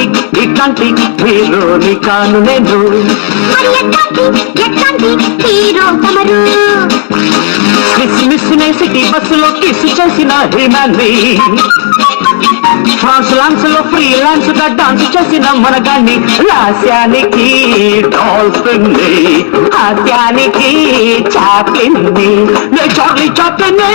అట్లాంటి ఇట్లాంటి హీరోని కాను నేను. సిటీ బస్సులో కిస్ చేసిన హిమాన్ని, ఫ్రాన్స్ లాన్స్ లో ఫ్రీ లాన్స్ గా డాన్స్ చేసిన మనగాన్ని, లాస్యానికి డాల్ఫిన్ ని, హాస్యానికి చాప్లిన్ ని, చార్లీ చాప్లిన్ ని.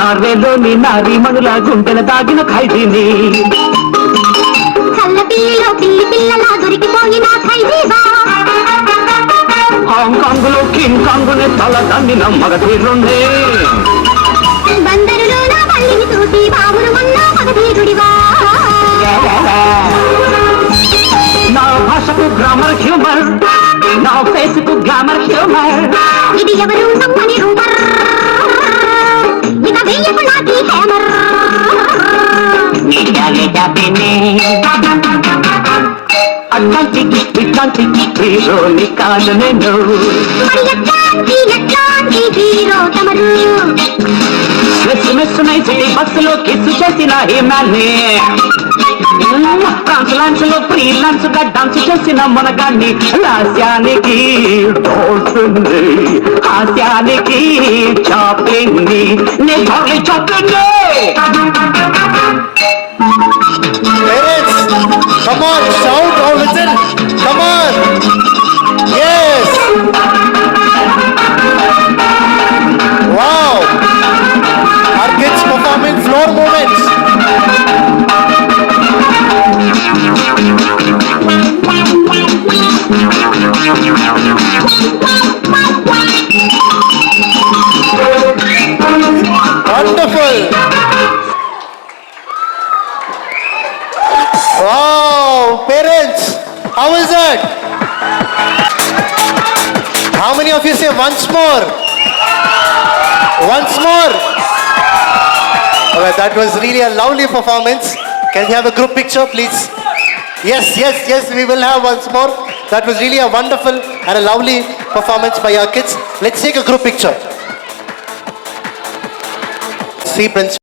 నార్వేలోని నారీ మనుల గుండెల దాగిన ఖైదీని, హాంకాంగ్ లో కింగ్ కాంగ్ ని తల దండిన మగధీరుండే, నా భాషకు గ్రామర్ హ్యూమర్, నా ఫేస్ కు గ్లామర్ హ్యూమర్, ఇది ఎవరు నమ్మని రూమర్, ఇక వెయ్యకు నాటి హ్యామర్. అట్లాంటి ఇట్లాంటి హీరోని కాను నేను. సిటీ బస్సులో కిస్సు చేసిన హిమాన్ని, ఫ్రాన్స్ లాన్స్ లో ఫ్రీ లాన్స్ గా డాన్స్ చేసిన మనగాన్ని, లాస్యానికి డాల్ఫిన్ ని, హాస్యానికి చాప్లిన్ ని, నే చార్లీ చాప్లిన్ ని. Parents, come on, shout or listen. Come on. Yes. Wow. Our kids performing floor movements. Wonderful. Wow, parents, how is that? How many of you say once more? Once more. Alright, that was really a lovely performance. Can we have a group picture, please? Yes, yes, yes, we will have once more. That was really a wonderful and a lovely performance by our kids. Let's take a group picture. See, Prince.